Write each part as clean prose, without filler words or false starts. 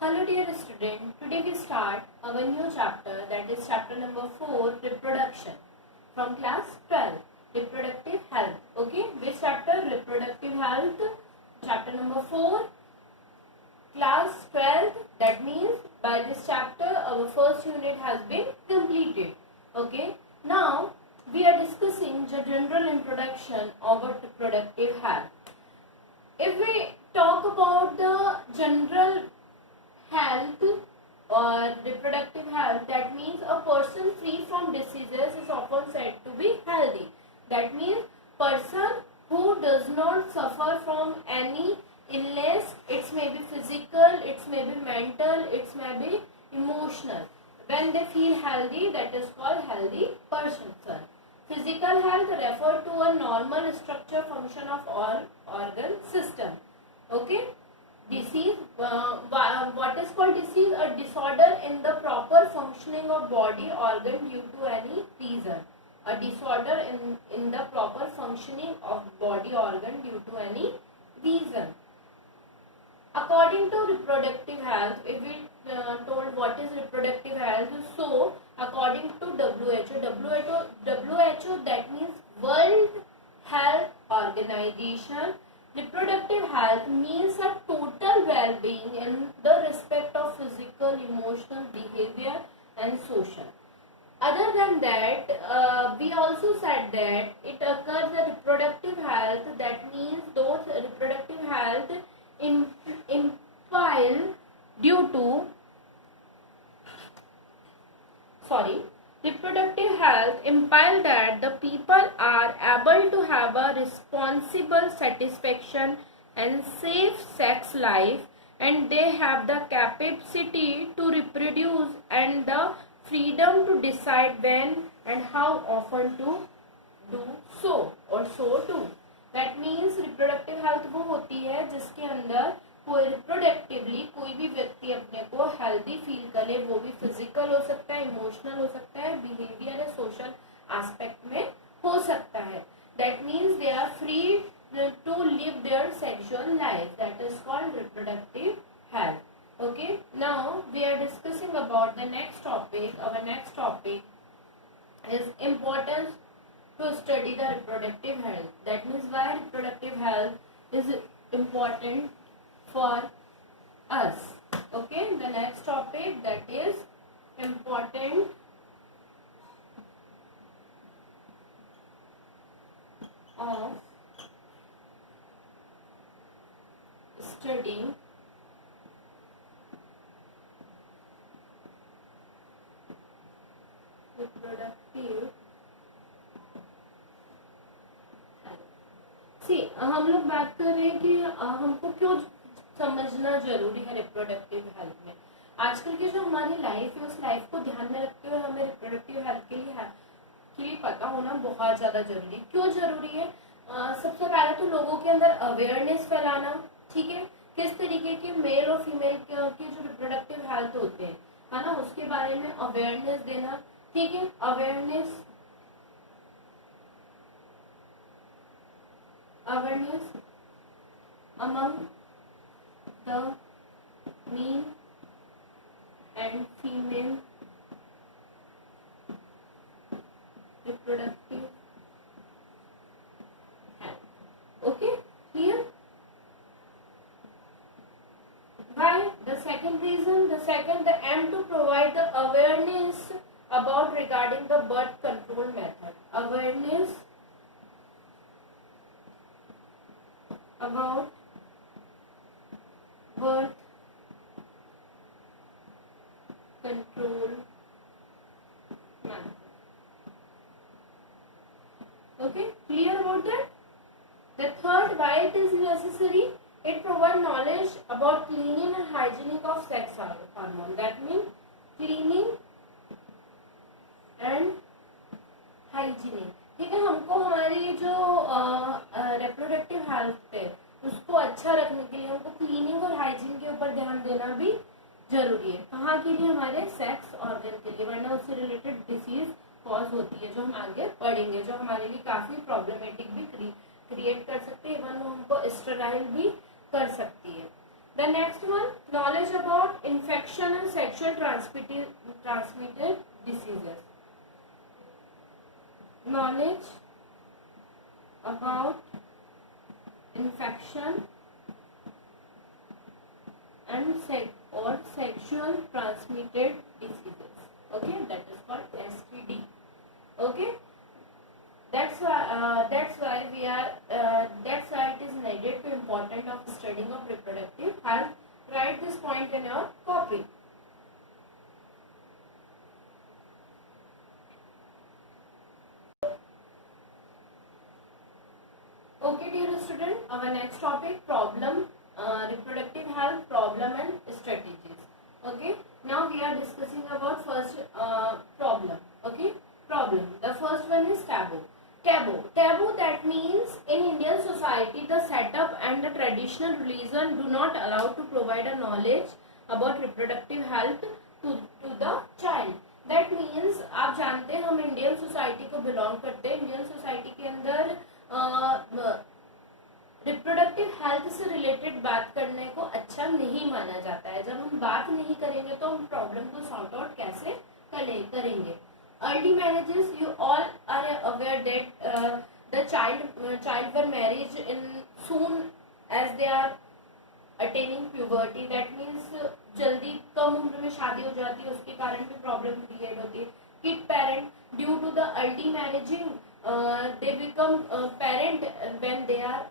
Hello dear student, today we start our new chapter, that is chapter number 4, reproduction, from class 12, reproductive health. Okay, which chapter? Reproductive health, chapter number 4, class 12. That means by this chapter our first unit has been completed. Okay, now we are discussing the general introduction of reproductive health. If we talk about the general health or reproductive health, that means a person free from diseases is often said to be healthy. That means person who does not suffer from any illness. It may be physical, it may be mental, it may be emotional. When they feel healthy, that is called healthy person. Physical health refers to a normal structure function of all organ system. Okay, disease, what is called disease? A disorder in the proper functioning of body organ due to any reason. A disorder in the proper functioning of body organ due to any reason. According to reproductive health, if we told what is reproductive health, so according to WHO, that means World Health Organization, reproductive health means a total well-being in the respect of physical, emotional, behavior and social. Other than that, we also said that it occurs the reproductive health, that means those reproductive health reproductive health imply that the people are able to have a responsible, satisfaction and safe sex life, and they have the capacity to reproduce and the freedom to decide when and how often to do so or so do. That means reproductive health वो होती है जिसके अंदर कोई reproductively कोई भी व्यक्ति अपने को हेल्दी फील करे, वो भी फिजिकल हो सकता है, इमोशनल हो सकता है, बिहेवियर या सोशल एस्पेक्ट में हो सकता है. That means they are free to live their sexual life. That is called reproductive health. Okay, now we are discussing about the next topic. Our next topic is importance to study the reproductive health. That means why reproductive health is important for us. Okay, the next topic, that is important of studying reproductive. हम लोग बात कर रहे हैं कि हमको क्यों समझना जरूरी है रिप्रोडक्टिव हेल्थ में. आजकल की जो हमारी लाइफ है उस लाइफ को ध्यान में रखते हुए हमें रिप्रोडक्टिव हेल्थ के लिए पता होना बहुत ज्यादा जरूरी है. क्यों जरूरी है? सबसे पहले तो लोगों के अंदर अवेयरनेस फैलाना. ठीक है, किस तरीके के मेल और फीमेल के जो रिप्रोडक्टिव हेल्थ होते हैं, है ना, उसके बारे में अवेयरनेस देना. ठीक है, awareness among the male and female reproductive health. Okay, clear? Why? The second reason, the aim to provide the awareness about regarding the birth control method. Awareness about birth control method. Okay, clear about that? The third, why it is necessary, it provides knowledge about cleaning and hygienic of sex hormone. That means cleaning and hygienic. ठीक है, हमको हमारी जो reproductive health है उसको अच्छा रखने के लिए हमको क्लीनिंग और हाइजीन के ऊपर ध्यान देना भी जरूरी है. कहाँ के लिए? हमारे सेक्स ऑर्गन के लिए, वरना उससे रिलेटेड डिसीज कॉज होती है जो हम आगे पढ़ेंगे, जो हमारे लिए काफी प्रॉब्लमेटिक भी क्रिएट कर सकते हैं, इवन वो हमको स्टेराइल भी कर सकती है. The The next one, knowledge about infection and sexual transmitted diseases. Knowledge about infection and sexual transmitted diseases. Okay, that is called STD. Okay, that's why we are that's why it is needed to important of studying of reproductive health. Write this point in your copy. Okay, dear student, our next topic, problem, reproductive health problem and strategies. Okay, now we are discussing about first problem. Okay, problem. The first one is taboo. Taboo, that means in Indian society the setup and the traditional religion do not allow to provide a knowledge about reproductive health to the child. That means आप जानते हैं हम Indian society को belong करते हैं. Indian society के अंदर reproductive health से रिलेटेड बात करने को अच्छा नहीं माना जाता है. जब हम बात नहीं करेंगे तो हम प्रॉब्लम को सॉर्ट आउट कैसे करेंगे. Early marriages, you all are aware that the child were marriage in soon as they are attaining puberty. That means जल्दी कम उम्र में शादी हो जाती है, उसके कारण भी प्रॉब्लम क्रिएट होती है. Kid parent, due to the early marrying, they become parent when they are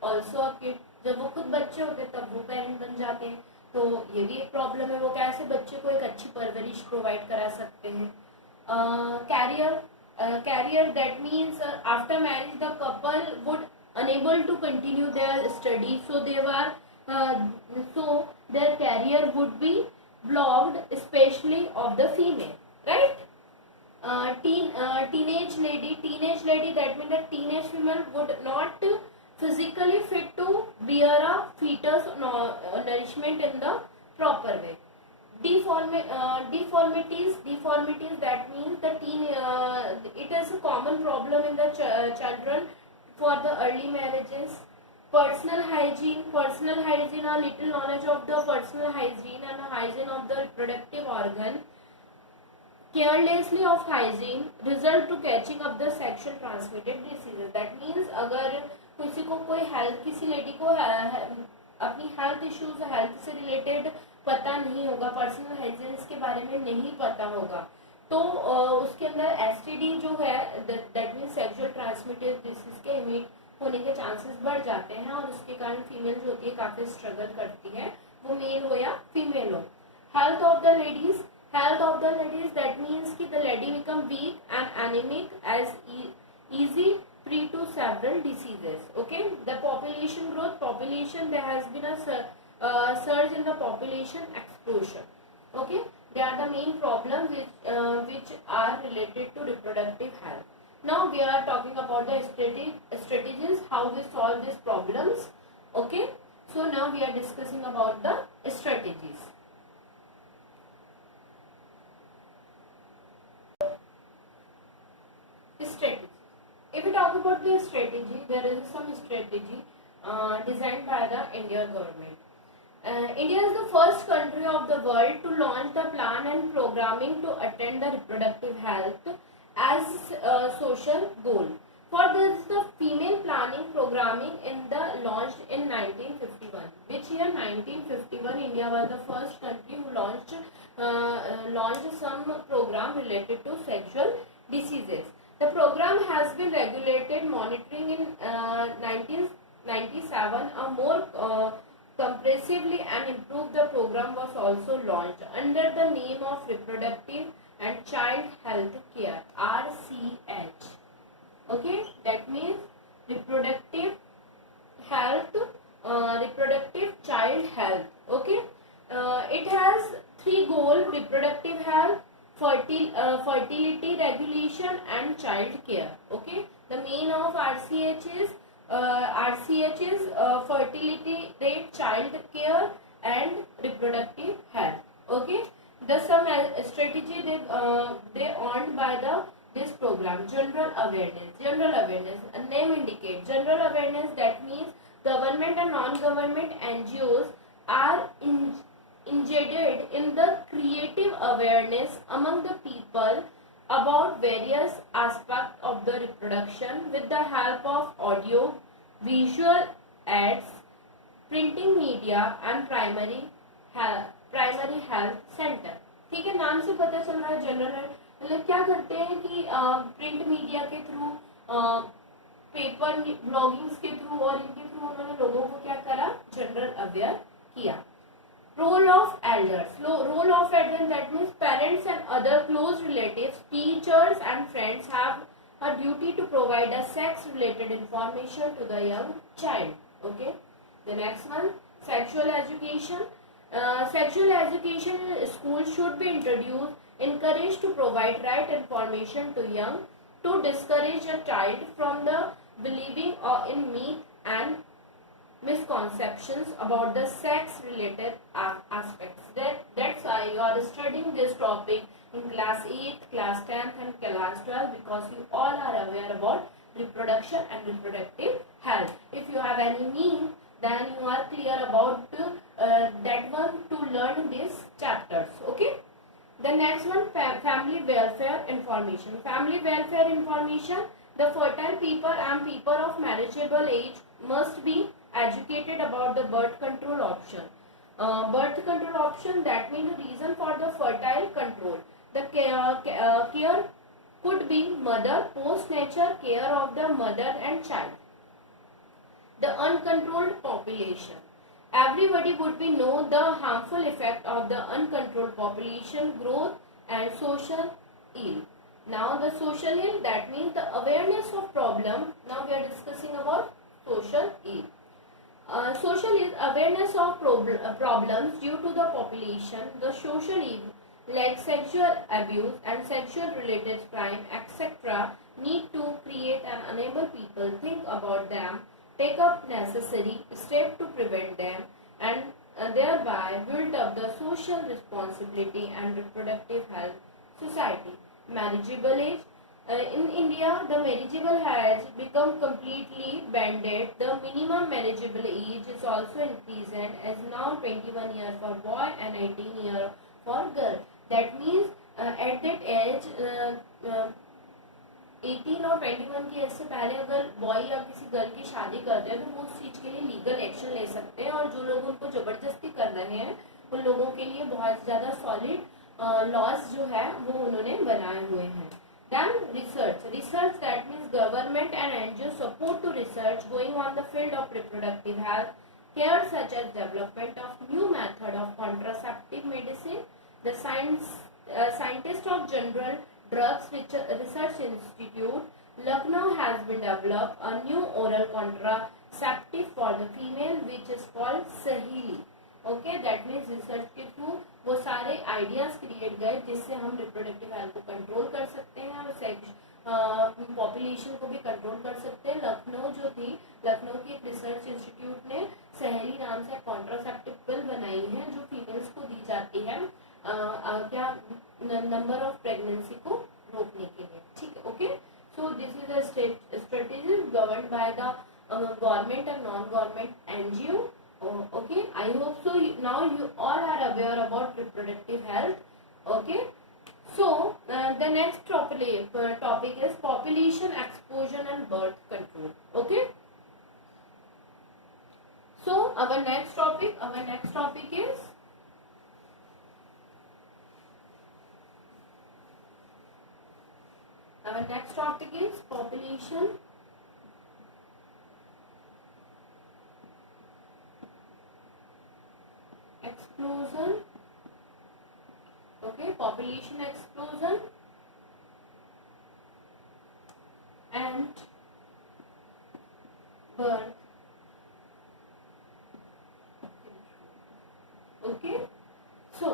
also a kid. जब वो खुद बच्चे होते तब वो पेरेंट बन जाते हैं. तो ये भी एक प्रॉब्लम है. वो कैसे बच्चे को एक अच्छी परवरिश प्रोवाइड करा सकते हैं. Career, that means after marriage the couple would unable to continue their studies, so their career would be blocked, especially of the female, right? Teenage lady, that means the teenage female would not physically fit to bear a fetus nourishment in the proper way. Deformities, that means it is a common problem in the children for the early marriages. Personal hygiene, a little knowledge of the personal hygiene and hygiene of the reproductive organ. Carelessly of hygiene result to catching up the sexual transmitted diseases. That means अगर किसी को कोई health, किसी lady को अपनी health issues, health से related पता नहीं होगा, पर्सनल हाइजीन के बारे में नहीं पता होगा, तो उसके अंदर एसटीडी जो है, that means sexual transmitted disease के इमिट होने के चांसेस बढ़ जाते हैं. और उसके कारण फीमेल जो होती है काफी स्ट्रगल करती है, वो मेल हो या फीमेल हो. Health of the ladies, that means कि the lady become weak and anaemic as easy prey to several diseases. Okay, the population growth, there has been a surge in the population explosion. Okay, they are the main problems which are related to reproductive health. Now we are talking about the strategies, how we solve these problems. Okay, so now we are discussing about the strategies. If we talk about the strategy, there is some strategy designed by the Indian government. India is the first country of the world to launch the plan and programming to attend the reproductive health as a social goal. For this, the female planning programming launched in 1951. Which year? 1951. India was the first country who launched some program related to sexual diseases. The program has been regulated, monitoring in 1997. A more comprehensively and improved the program was also launched under the name of Reproductive and Child Health Care, RCH. Okay, that means reproductive health, reproductive child health. Okay, it has 3 goals: reproductive health, fertility regulation and child care. Okay, the main of RCH is fertility rate, child care and reproductive health. Okay, the some strategy they earned by this program. General awareness, name indicate general awareness, that means government and non-government NGOs are engendered in the creative awareness among the people about various aspects of the reproduction with the help of audio, visual ads, printing media and primary health center. ठीक है, नाम से पता चल रहा है general, मतलब क्या करते हैं कि प्रिंट मीडिया के थ्रू, पेपर ब्लॉगिंग्स के थ्रू और इनके थ्रू उन्होंने लोगों को क्या करा, जनरल अवेयर किया. Role of elders. Role of elders, that means parents and other close relatives, teachers and friends have a duty to provide a sex related information to the young child. Okay. The next one, sexual education. Sexual education in school should be introduced, encouraged to provide right information to young, to discourage a child from the believing in myth and misconceptions about the sex related aspects. That's why you are studying this topic in class 8, class 10th and class 12, because you all are aware about reproduction and reproductive health. If you have any need, then you are clear about that one to learn these chapters. Okay. The next one, family welfare information. Family welfare information. The fertile people and people of marriageable age must be educated about the birth control option. Birth control option, that means the reason for the fertile control. The care could be mother, post-natal care of the mother and child. The uncontrolled population. Everybody would be know the harmful effect of the uncontrolled population growth and social ill. Now the social ill, that means the awareness of problem. Now we are discussing about social ill. Social ill, awareness of problems due to the population, the social ill like sexual abuse and sexual related crime, etc. need to create and enable people think about them, take up necessary steps to prevent them, and thereby build up the social responsibility and reproductive health society. Marriageable age. In India, the marriageable has become completely banded. The minimum marriageable age is also increased as now 21 years for boy and 18 years for girl. That means at that age 18 और 21 की as से पहले अगर boy या किसी girl की शादी करते हैं तो वो उस चीज़ के लिए लीगल एक्शन ले सकते हैं, और जो लोग उनको ज़बरदस्ती कर रहे हैं उन लोगों के लिए बहुत ज़्यादा सॉलिड लॉज जो है वो उन्होंने बनाए हुए हैं. Then research, that means government and NGOs support to research going on the field of reproductive health care, such as development of new method of contraceptive medicine. The scientist of General Drugs Research Institute, Lucknow, has been developed a new oral contraceptive for the female which is called Saheli. Okay, that means research के through वो सारे ideas create गए जिससे हम reproductive health को control कर सकते हैं और पॉपुलेशन को भी कंट्रोल कर सकते हैं. लखनऊ जो थी, लखनऊ की एक रिसर्च इंस्टीट्यूट ने सहेली नाम से कॉन्ट्रासेप्टिव पिल बनाई है जो फीमेल्स को दी जाती है क्या नंबर ऑफ प्रेगनेंसी को रोकने के लिए. ठीक है. Okay, so this is a strategy govern by the government and non government NGO. Okay, I hope so. Now you all are aware about reproductive health. Okay, so the next topic is population explosion and birth control. Okay, so our next topic is population explosion. Okay, population explosion and birth. Okay, so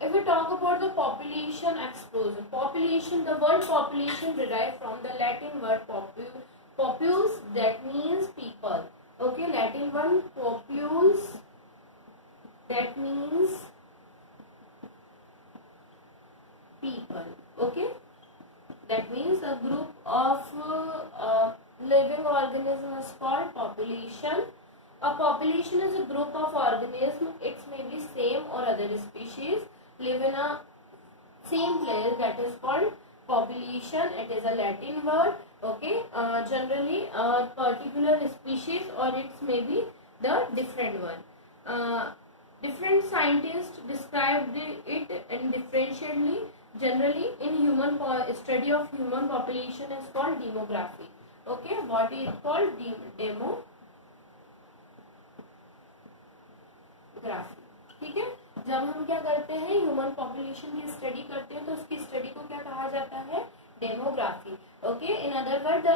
if we talk about the population explosion, the word population derived from the Latin word populus, that means people. Okay, Latin word populus, that means people. Okay, that means a group of living organisms is called population. A population is a group of organisms other species live in a same place, that is called population. It is a Latin word. Okay, generally a particular species or it may be the different one. Different scientists described it differentially. Generally in human study of human population is called demography. Okay, what is called demography. ठीक है, जब हम क्या करते हैं human population की study करते हैं तो उसकी स्टडी को क्या कहा जाता है, demography. Okay, in other word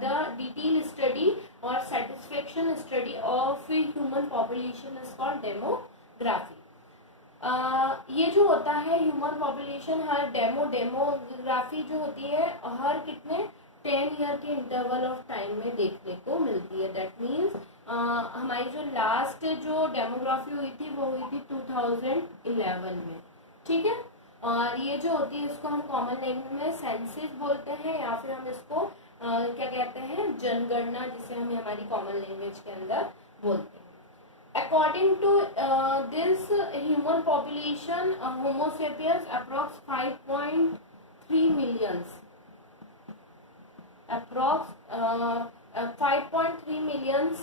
the detail study और satisfaction study of human population is called demography. ये जो होता है ह्यूमन पॉपुलेशन, हर डेमोग्राफी जो होती है हर कितने 10 ईयर के इंटरवल ऑफ टाइम में देखने को मिलती है. दैट मीन्स हमारी जो लास्ट जो डेमोग्राफी हुई थी वो हुई थी 2011 में. ठीक है, और ये जो होती है इसको हम कॉमन लैंग्वेज में सेंसस बोलते हैं या फिर हम इसको क्या कहते हैं, जनगणना, जिसे हम हमारी कॉमन लैंग्वेज के अंदर बोलते हैं. According to this human population, Homo sapiens approx 5.3 millions. Approx 5.3 millions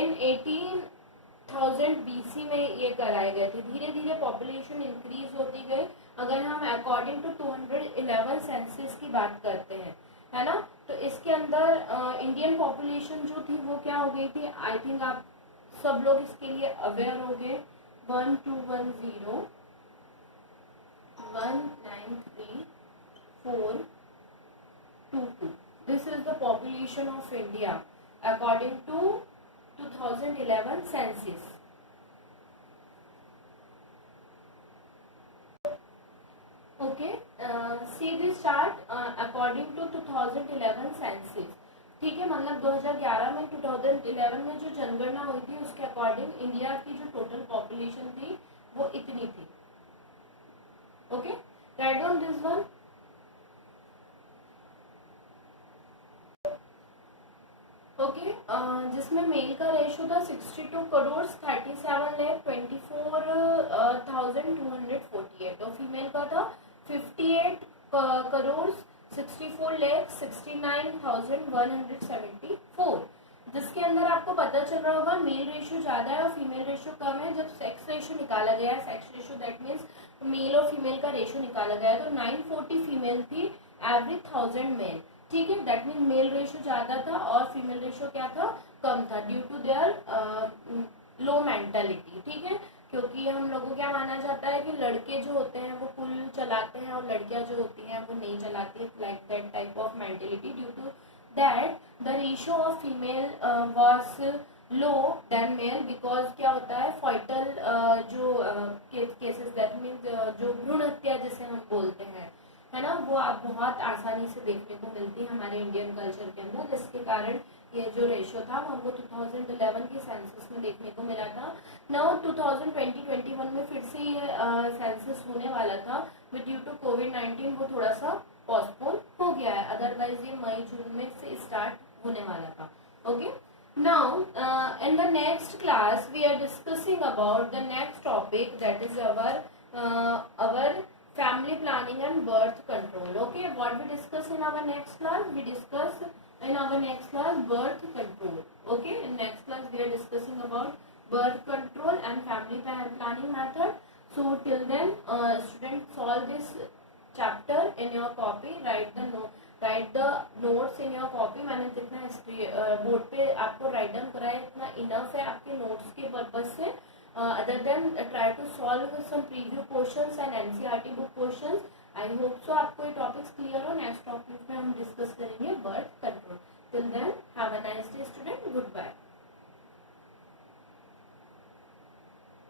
in 18,000 BC में ये कराए गए थे. धीरे धीरे पॉपुलेशन इंक्रीज होती गई. अगर हम अकॉर्डिंग टू 211 सेंसस की बात करते हैं, है ना, तो इसके अंदर इंडियन पॉपुलेशन जो थी वो क्या हो गई थी, आई थिंक आप सब लोग इसके लिए अवेयर हो गए. 1210 193,422. This is the population of India according to 2011 census. Okay, see this chart according to 2011 census. ठीक है, मतलब 2011 में 2011 में जो जनगणना हुई थी उसके अकॉर्डिंग इंडिया की जो टोटल पॉपुलेशन थी वो इतनी थी. Okay, write down this one. Okay, जिसमें मेल का रेशो था 62 करोड़ 37,24,248 और फीमेल का था 58 करोड़ 64,69,174. जिसके अंदर आपको पता चल रहा होगा मेल रेशियो ज्यादा है और फीमेल रेशियो कम है. जब सेक्स रेशियो निकाला गया, sex ratio that means male और फीमेल का रेशियो निकाला गया, तो 940 फीमेल थी एवरी 1000 मेल. ठीक है, दैट मीन्स मेल रेशियो ज्यादा था और फीमेल रेशियो क्या था, कम था, due to their low mentality. ठीक है, क्योंकि हम लोगों को क्या माना जाता है कि लड़के जो होते हैं वो पुल चलाते हैं और लड़कियां जो होती हैं वो नहीं चलाती, like that type of mentality. Due to that the ratio of female was low than male, because क्या होता है फॉइटल जो केसेस, दैट मीन्स जो भ्रूण हत्या जिसे हम बोलते हैं, है ना, वो आप बहुत आसानी से देखने को मिलती है हमारे इंडियन कल्चर के अंदर, जिसके कारण ये जो रेशियो था वो हमको 2011 की सेंसस में देखने को मिला था. नाउ 2020-21 में फिर से ये सेंसस होने वाला था, बट ड्यू टू कोविड-19 वो थोड़ा सा पोस्टपोन हो गया है. अदरवाइज ये मई जून में से स्टार्ट होने वाला था. Okay, now in the next class we are discussing about the next topic, that is our family planning and birth control. Okay, what we discuss in our next class, we discuss in our next class birth control. Okay, in next class we are discussing about birth control and family planning method. So till then students solve this chapter in your copy, write the notes in your copy. मैंने जितना board पे आपको write down कराया इतना enough है आपके notes के purpose से. Other than try to solve some preview questions and NCERT book questions. I hope so आपको ये टॉपिक्स क्लियर हो. नेक्स्ट टॉपिक में हम डिस्कस करेंगे birth control. Till then, have a nice day.